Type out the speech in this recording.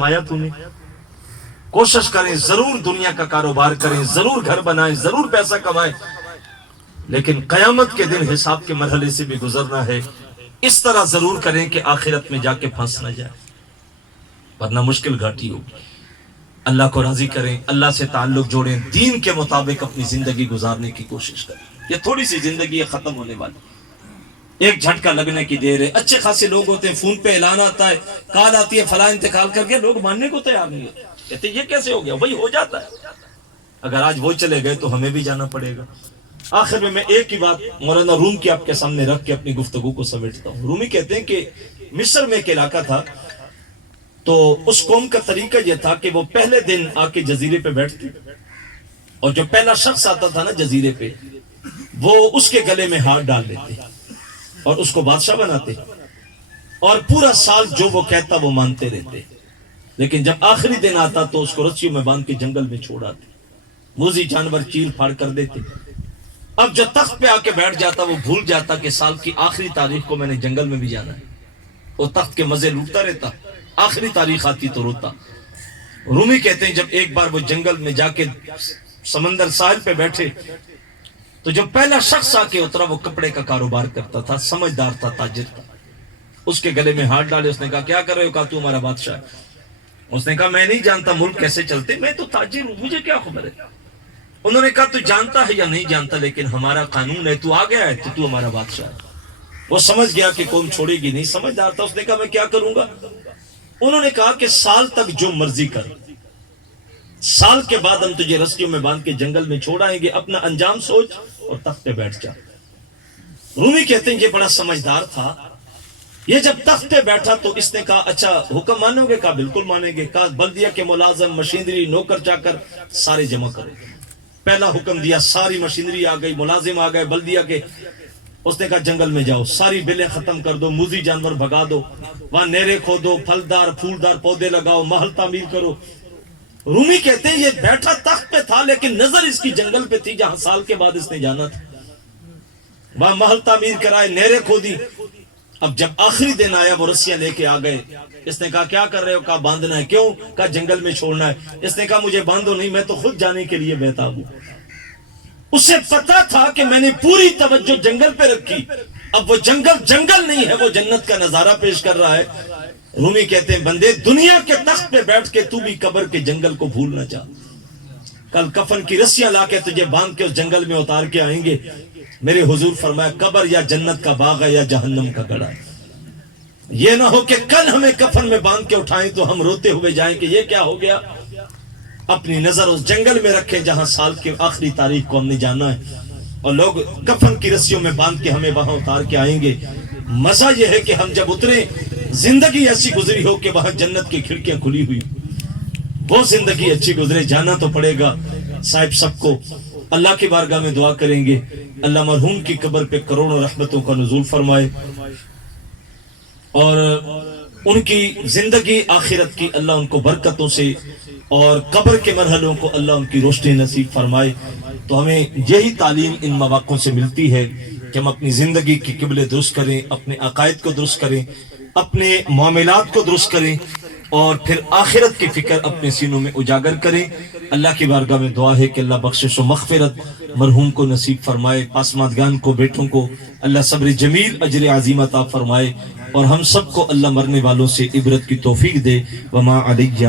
فرمایا تو نے؟ کوشش کریں، ضرور دنیا کا کاروبار کریں، ضرور گھر بنائیں، ضرور پیسہ کمائیں، لیکن قیامت کے دن حساب کے مرحلے سے بھی گزرنا ہے۔ اس طرح ضرور کریں کہ آخرت میں جا کے پھنس نہ جائے، ورنہ مشکل گھاٹی ہوگی۔ اللہ کو راضی کریں، اللہ سے تعلق جوڑیں، دین کے مطابق اپنی زندگی گزارنے کی کوشش کریں۔ یہ تھوڑی سی زندگی ہے، ختم ہونے والی، ایک جھٹکا لگنے کی دیر ہے۔ اچھے خاصے لوگ ہوتے ہیں، فون پہ اعلان آتا ہے، کال آتی ہے فلاں انتقال کر کے، لوگ ماننے کو تیار نہیں ہوتے، کہتے یہ کیسے ہو گیا؟ وہی ہو جاتا ہے۔ اگر آج وہ چلے گئے تو ہمیں بھی جانا پڑے گا۔ آخر میں ایک ہی بات مولانا روم کی آپ کے سامنے رکھ کے اپنی گفتگو کو سمیٹتا ہوں۔ رومی کہتے ہیں کہ مصر میں ایک علاقہ تھا، تو اس قوم کا طریقہ یہ تھا کہ وہ پہلے دن آ کے جزیرے پہ بیٹھتے، اور جو پہلا شخص آتا تھا نا جزیرے پہ، وہ اس کے گلے میں ہاتھ ڈال لیتے اور اس کو بادشاہ بناتے، اور پورا سال جو وہ کہتا وہ مانتے رہتے۔ لیکن جب آخری دن آتا تو اس کو رسیوں میں باندھ کے جنگل میں چھوڑ آتے، موذی جانور چیر پھاڑ کر دیتے۔ اب جو تخت پہ آ کے بیٹھ جاتا وہ بھول جاتا کہ سال کی آخری تاریخ کو میں نے جنگل میں بھی جانا ہے، وہ تخت کے مزے لوٹتا رہتا، آخری تاریخ آتی تو روتا۔ رومی کہتے ہیں جب ایک بار وہ جنگل میں جا کے سمندر ساحل پہ بیٹھے تو جو پہلا شخص آ کے اترا وہ کپڑے کا کاروبار کرتا تھا، سمجھدار تھا، تاجر تھا۔ اس کے گلے میں ہاتھ ڈالے، اس نے کہا کیا کر رہے ہو؟ کہا تو ہمارا بادشاہ ہے۔ اس نے کہا میں نہیں جانتا ملک کیسے چلتے، میں تو تاجر ہوں، مجھے کیا خبر ہے؟ انہوں نے کہا تو جانتا ہے یا نہیں جانتا، لیکن ہمارا قانون ہے، تو آ گیا ہے تو ہمارا بادشاہ ہے۔ وہ سمجھ گیا کہ قوم چھوڑے گی نہیں، سمجھدار تھا۔ اس نے کہا میں کیا کروں گا؟ انہوں نے کہا کہ سال تک جو مرضی کر، سال کے بعد ہم تجھے رسیوں میں باندھ کے جنگل میں چھوڑ آئیں گے، اپنا انجام سوچ اور تخت پہ بیٹھ جا۔ رومی کہتے ہیں یہ بڑا سمجھدار تھا۔ یہ جب تخت پہ بیٹھا تو اس نے کہا اچھا حکم مانو گے؟ کہا بالکل مانیں گے۔ کہا بلدیہ کے ملازم، مشینری، نوکر چاکر سارے جمع کرو۔ پہلا حکم دیا، ساری مشینری آ گئی، ملازم آ گئے بلدیہ کے۔ اس نے کہا جنگل میں جاؤ، ساری بلیں ختم کر دو، موذی جانور بھگا دو، وہاں نہریں کھودو، پھلدار پھولدار پودے لگاؤ، محل تعمیر کرو۔ رومی کہتے ہیں یہ بیٹھا تخت پہ تھا لیکن نظر اس کی جنگل پہ تھی جہاں سال کے بعد اس نے جانا تھا۔ وہاں محل تعمیر کرائے، نہریں کھودی۔ اب جب آخری دن آیا وہ رسیاں لے کے آ گئے۔ اس نے کہا کیا کر رہے ہو؟ کہا باندھنا ہے۔ کیوں؟ کہا جنگل میں چھوڑنا ہے۔ اس نے کہا مجھے باندھو نہیں، میں تو خود جانے کے لیے بہتاب ہوں۔ اسے پتا تھا کہ میں نے پوری توجہ جنگل پہ رکھی، اب وہ جنگل جنگل نہیں ہے، وہ جنت کا نظارہ پیش کر رہا ہے۔ رومی کہتے ہیں بندے دنیا کے تخت پہ بیٹھ کے تو بھی قبر کے جنگل کو بھول نہ جا۔ کل کفن کی رسیاں لا کے تجھے باندھ کے اس جنگل میں اتار کے آئیں گے۔ میرے حضور فرمایا قبر یا جنت کا باغ ہے یا جہنم کا گڑھا ہے۔ یہ نہ ہو کہ کل ہمیں کفن میں باندھ کے اٹھائیں تو ہم روتے ہوئے جائیں کہ یہ کیا ہو گیا۔ اپنی نظر اس جنگل میں رکھیں جہاں سال کی آخری تاریخ کو ہم نے جانا ہے، اور لوگ کفن کی رسیوں میں باندھ کے ہمیں وہاں اتار کے آئیں گے۔ مزہ یہ ہے کہ ہم جب اترے زندگی ایسی گزری ہو کہ وہاں جنت کی کھڑکیاں کھلی ہوئی، وہ زندگی اچھی گزرے۔ جانا تو پڑے گا صاحب سب کو۔ اللہ کی بارگاہ میں دعا کریں گے اللہ مرحوم کی قبر پہ کروڑوں رحمتوں کا نزول فرمائے، اور ان کی زندگی آخرت کی اللہ ان کو برکتوں سے، اور قبر کے مرحلوں کو اللہ ان کی روشنی نصیب فرمائے۔ تو ہمیں یہی تعلیم ان مواقعوں سے ملتی ہے کہ ہم اپنی زندگی کی قبلے درست کریں، اپنے عقائد کو درست کریں، اپنے معاملات کو درست کریں، اور پھر آخرت کی فکر اپنے سینوں میں اجاگر کریں۔ اللہ کی بارگاہ میں دعا ہے کہ اللہ بخشش و مغفرت مرحوم کو نصیب فرمائے، پاسماندگان کو، بیٹوں کو اللہ صبر جمیل اجر عظیم عطا فرمائے، اور ہم سب کو اللہ مرنے والوں سے عبرت کی توفیق دے۔ وما علیہ